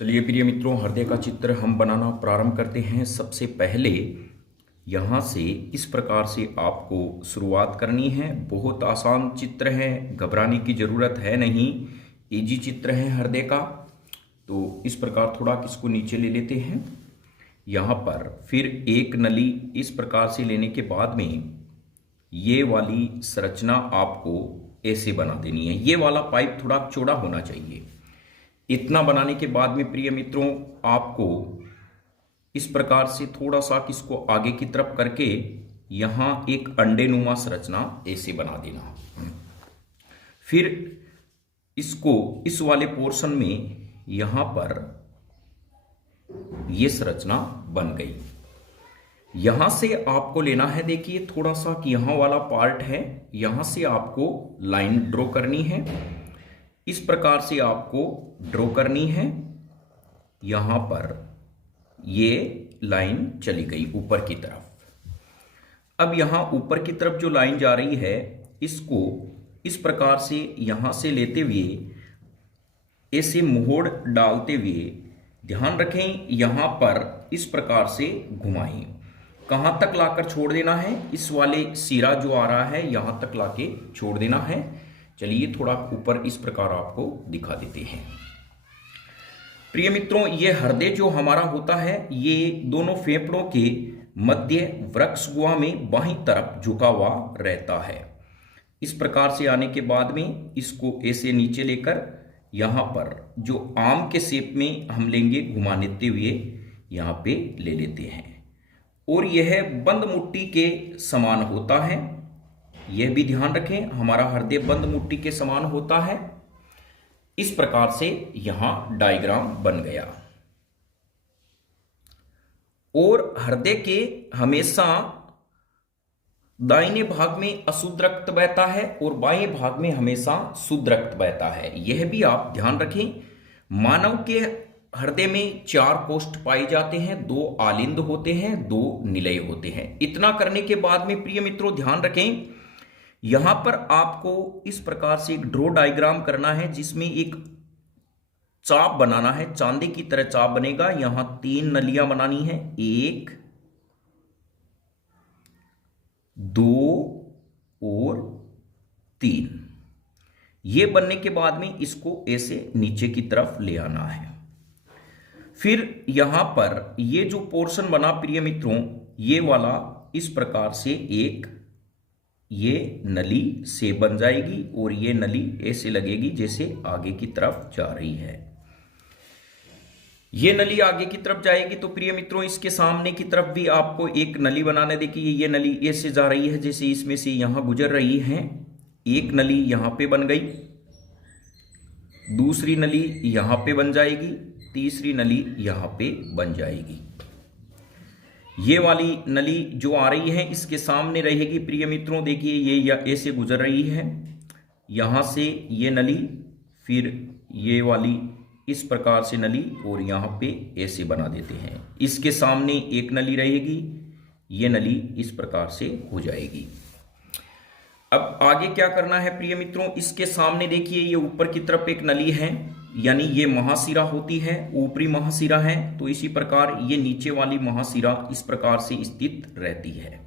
चलिए प्रिय मित्रों, हृदय का चित्र हम बनाना प्रारंभ करते हैं। सबसे पहले यहाँ से इस प्रकार से आपको शुरुआत करनी है। बहुत आसान चित्र है, घबराने की ज़रूरत है नहीं, इजी चित्र है हृदय का। तो इस प्रकार थोड़ा इसको नीचे ले लेते हैं। यहाँ पर फिर एक नली इस प्रकार से लेने के बाद में ये वाली संरचना आपको ऐसे बना देनी है। ये वाला पाइप थोड़ा चौड़ा होना चाहिए। इतना बनाने के बाद में प्रिय मित्रों, आपको इस प्रकार से थोड़ा सा इसको आगे की तरफ करके यहाँ एक अंडेनुमा संरचना ऐसे बना देना। फिर इसको इस वाले पोर्शन में यहाँ पर ये संरचना बन गई। यहां से आपको लेना है, देखिए थोड़ा सा कि यहाँ वाला पार्ट है, यहां से आपको लाइन ड्रॉ करनी है। इस प्रकार से आपको ड्रॉ करनी है। यहां पर ये लाइन चली गई ऊपर की तरफ। अब यहां ऊपर की तरफ जो लाइन जा रही है, इसको इस प्रकार से यहां से लेते हुए ऐसे मोड़ डालते हुए ध्यान रखें, यहां पर इस प्रकार से घुमाएं। कहां तक लाकर छोड़ देना है? इस वाले सिरा जो आ रहा है यहां तक लाके छोड़ देना है। चलिए थोड़ा ऊपर इस प्रकार आपको दिखा देते हैं। प्रिय मित्रों, ये हृदय जो हमारा होता है, ये दोनों फेफड़ों के मध्य वृक्ष गुहा में बाईं तरफ झुका हुआ रहता है। इस प्रकार से आने के बाद में इसको ऐसे नीचे लेकर यहाँ पर जो आम के शेप में हम लेंगे, घुमा लेते हुए यहाँ पे ले लेते हैं। और यह बंद मुट्ठी के समान होता है। यह भी ध्यान रखें, हमारा हृदय बंद मुट्ठी के समान होता है। इस प्रकार से यहां डायग्राम बन गया। और हृदय के हमेशा दाहिने भाग में अशुद्ध रक्त बहता है और बाएं भाग में हमेशा शुद्ध रक्त बहता है। यह भी आप ध्यान रखें। मानव के हृदय में 4 कोष्ठ पाए जाते हैं, 2 आलिंद होते हैं, 2 निलय होते हैं। इतना करने के बाद में प्रिय मित्रों ध्यान रखें, यहां पर आपको इस प्रकार से एक ड्रॉ डायग्राम करना है, जिसमें एक चाप बनाना है, चांदी की तरह चाप बनेगा। यहां 3 नलियां बनानी है, 1, 2 और 3। ये बनने के बाद में इसको ऐसे नीचे की तरफ ले आना है। फिर यहां पर ये जो पोर्शन बना प्रिय मित्रों, ये वाला इस प्रकार से एक ये नली से बन जाएगी और ये नली ऐसे लगेगी जैसे आगे की तरफ जा रही है। ये नली आगे की तरफ जाएगी तो प्रिय मित्रों, इसके सामने की तरफ भी आपको एक नली बनाने। देखिए ये नली ऐसे जा रही है जैसे इसमें से यहां गुजर रही है। एक नली यहां पे बन गई, दूसरी नली यहां पे बन जाएगी, तीसरी नली यहां पे बन जाएगी। ये वाली नली जो आ रही है इसके सामने रहेगी प्रिय मित्रों। देखिए ये ऐसे गुजर रही है, यहां से ये नली, फिर ये वाली इस प्रकार से नली, और यहां पे ऐसे बना देते हैं। इसके सामने एक नली रहेगी, ये नली इस प्रकार से हो जाएगी। अब आगे क्या करना है प्रिय मित्रों, इसके सामने देखिए ये ऊपर की तरफ एक नली है, यानी ये महाशिरा होती है, ऊपरी महाशिरा है। तो इसी प्रकार ये नीचे वाली महाशिरा इस प्रकार से स्थित रहती है।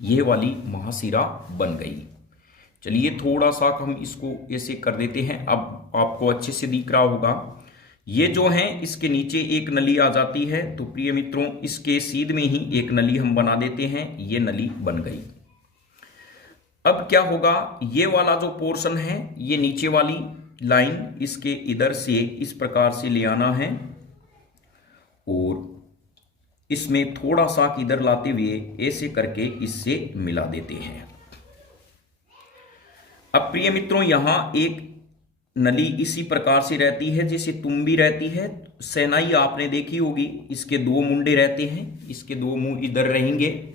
ये वाली महाशिरा बन गई। चलिए थोड़ा सा हम इसको ऐसे कर देते हैं। अब आपको अच्छे से दिख रहा होगा, ये जो है इसके नीचे एक नली आ जाती है। तो प्रिय मित्रों, इसके सीध में ही एक नली हम बना देते हैं। ये नली बन गई। अब क्या होगा, ये वाला जो पोर्शन है, ये नीचे वाली लाइन इसके इधर से इस प्रकार से ले आना है और इसमें थोड़ा सा इधर लाते हुए ऐसे करके इससे मिला देते हैं। अब प्रिय मित्रों, यहां एक नली इसी प्रकार से रहती है जैसे तुम्बी रहती है। शहनाई आपने देखी होगी, इसके 2 मुंडे रहते हैं, इसके 2 मुंह इधर रहेंगे।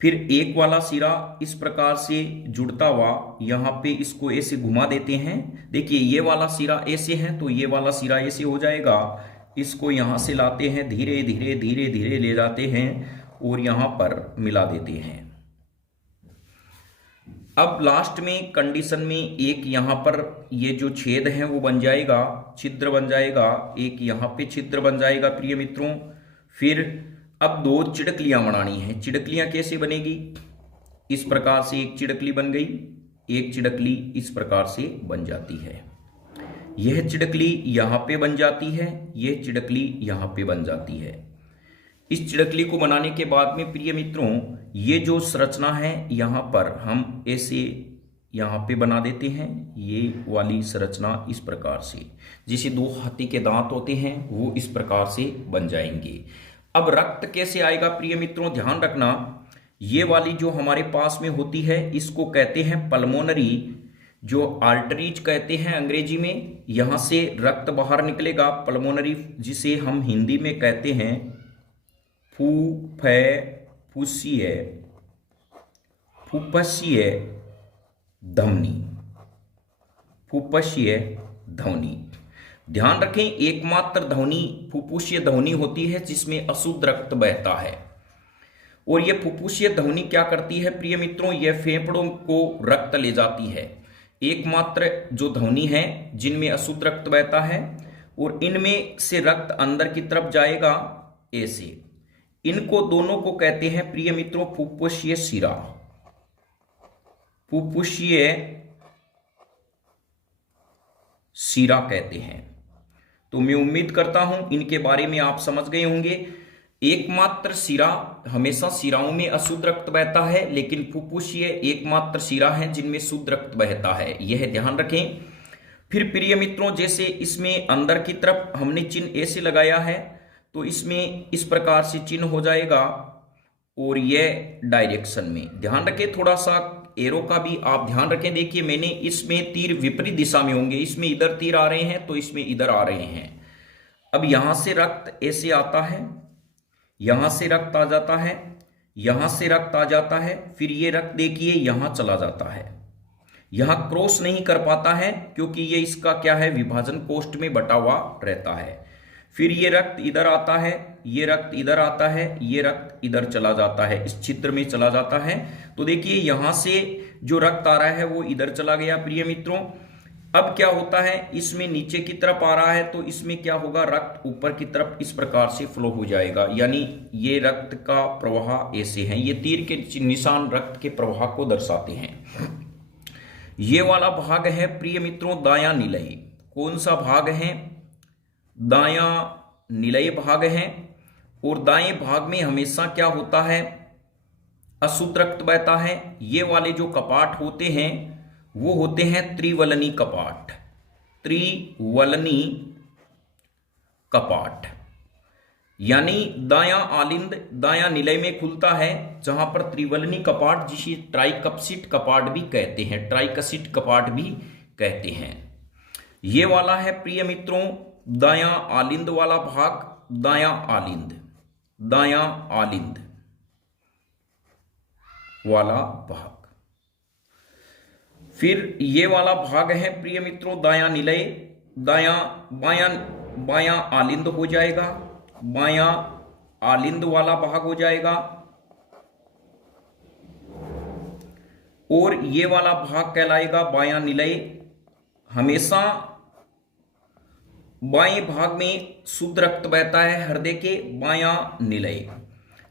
फिर एक वाला सिरा इस प्रकार से जुड़ता हुआ यहां पे इसको ऐसे घुमा देते हैं। देखिए ये वाला सिरा ऐसे है तो ये वाला सिरा ऐसे हो जाएगा। इसको यहां से लाते हैं, धीरे धीरे धीरे धीरे ले जाते हैं और यहां पर मिला देते हैं। अब लास्ट में कंडीशन में एक यहां पर ये जो छेद है वो बन जाएगा, छिद्र बन जाएगा, एक यहां पे छिद्र बन जाएगा प्रिय मित्रों। फिर अब दो चिड़कलियां बनानी है। चिड़कलियां कैसे बनेगी? इस प्रकार से एक चिड़कली बन गई, एक चिड़कली इस प्रकार से बन जाती है। यह चिड़कली यहां पे बन जाती है, यह चिड़कली यहां पे बन जाती है। इस चिड़कली को बनाने के बाद में प्रिय मित्रों ये जो संरचना है यहां पर हम ऐसे यहां पे बना देते हैं, ये वाली संरचना इस प्रकार से, जैसे दो हाथी के दांत होते हैं वो इस प्रकार से बन जाएंगे। अब रक्त कैसे आएगा प्रिय मित्रों? ध्यान रखना, ये वाली जो हमारे पास में होती है इसको कहते हैं पल्मोनरी, जो आर्टरीज कहते हैं अंग्रेजी में। यहां से रक्त बाहर निकलेगा, पल्मोनरी, जिसे हम हिंदी में कहते हैं फुफ्फुसीय धमनी, फुफ्फुसीय ध्वनि। ध्यान रखें, एकमात्र ध्वनि फुफ्फुसीय ध्वनि होती है जिसमें अशुद्ध रक्त बहता है। और यह फुफ्फुसीय ध्वनि क्या करती है प्रिय मित्रों? यह फेफड़ों को रक्त ले जाती है। एकमात्र जो ध्वनि है जिनमें अशुद्ध रक्त बहता है, और इनमें से रक्त अंदर की तरफ जाएगा ऐसे। इनको दोनों को कहते हैं प्रिय मित्रों फुफ्फुसीय शिरा, फुफ्फुसीय शिरा कहते हैं। तो मैं उम्मीद करता हूं इनके बारे में आप समझ गए होंगे। एकमात्र शिरा, हमेशा शिराओं में अशुद्ध रक्त बहता है, लेकिन फुफ्फुसीय एकमात्र शिरा है जिनमें शुद्ध रक्त बहता है, यह ध्यान रखें। फिर प्रिय मित्रों जैसे इसमें अंदर की तरफ हमने चिन्ह ऐसे लगाया है, तो इसमें इस प्रकार से चिन्ह हो जाएगा, और यह डायरेक्शन में ध्यान रखें। थोड़ा सा एरो का भी आप ध्यान रखें। देखिए मैंने इसमें तीर विपरीत दिशा में होंगे, इसमें इधर तीर आ रहे हैं तो इसमें इधर आ रहे हैं। अब यहां से रक्त ऐसे आता है, यहां से रक्त आ जाता है, यहां से रक्त आ जाता है, फिर ये रक्त देखिए यहां चला जाता है, यहां क्रॉस नहीं कर पाता है क्योंकि ये इसका क्या है, विभाजन कोष्ठ में बटा हुआ रहता है। फिर ये रक्त इधर आता है, ये रक्त इधर आता है, ये रक्त इधर चला जाता है, इस छिद्र में चला जाता है। तो देखिए यहां से जो रक्त आ रहा है वो इधर चला गया प्रिय मित्रों। अब क्या होता है, इसमें नीचे की तरफ आ रहा है तो इसमें क्या होगा, रक्त ऊपर की तरफ इस प्रकार से फ्लो हो जाएगा, यानी ये रक्त का प्रवाह ऐसे है। ये तीर के निशान रक्त के प्रवाह को दर्शाते हैं। ये वाला भाग है प्रिय मित्रों दायां निलय। कौन सा भाग है? दायां निलय भाग है। और दाएं भाग में हमेशा क्या होता है, अशुद्ध रक्त बहता है। ये वाले जो कपाट होते हैं वो होते हैं त्रिवलनी कपाट, त्रिवलनी कपाट, यानी दायां आलिंद दायां निलय में खुलता है, जहां पर त्रिवलनी कपाट, जिसे ट्राइकप्सिट कपाट भी कहते हैं, ट्राइकसिट कपाट भी कहते हैं। ये वाला है प्रिय मित्रों दायां आलिंद वाला भाग, दायां आलिंद, दायां आलिंद वाला भाग। फिर ये वाला भाग है प्रिय मित्रों दायां निलय, दायां बायां, बायां आलिंद हो जाएगा, बायां आलिंद वाला भाग हो जाएगा। और ये वाला भाग कहलाएगा बायां निलय। हमेशा बाएं भाग में शुद्ध रक्त बहता है हृदय के, बायां निलय।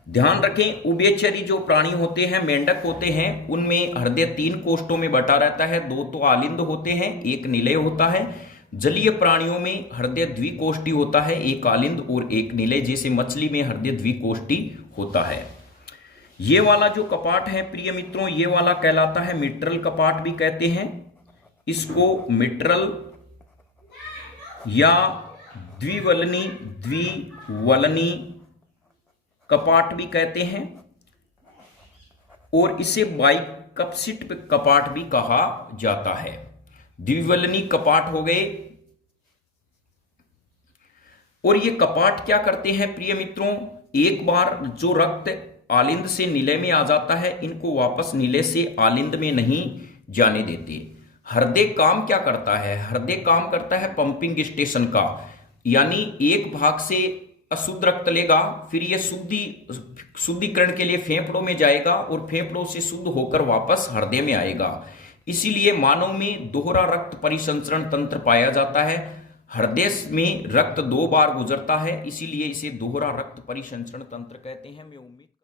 ध्यान रखें उभयचरी जो प्राणी होते हैं, मेंढक होते हैं, उनमें हृदय 3 कोष्ठों में बटा रहता है, 2 तो आलिंद होते हैं, 1 निलय होता है। जलीय प्राणियों में हृदय द्विकोष्ठी होता है, 1 आलिंद और 1 निलय, जैसे मछली में हृदय द्विकोष्ठी होता है। ये वाला जो कपाट है प्रिय मित्रों, ये वाला कहलाता है मिट्रल कपाट भी कहते हैं। इसको मिट्रल या द्विवलनी कपाट भी कहते हैं, और इसे बाइकप्सिट कपाट भी कहा जाता है। द्विवलनी कपाट हो गए। और ये कपाट क्या करते हैं प्रिय मित्रों, एक बार जो रक्त आलिंद से निलय में आ जाता है, इनको वापस निलय से आलिंद में नहीं जाने देते। हृदय काम क्या करता है, हृदय काम करता है पंपिंग स्टेशन का, यानी एक भाग से अशुद्ध रक्त लेगा, फिर ये शुद्धिकरण के लिए फेफड़ों में जाएगा और फेफड़ों से शुद्ध होकर वापस हृदय में आएगा। इसीलिए मानव में दोहरा रक्त परिसंचरण तंत्र पाया जाता है। हृदय में रक्त 2 बार गुजरता है, इसीलिए इसे दोहरा रक्त परिसंचरण तंत्र कहते हैं। मैं उम्मीद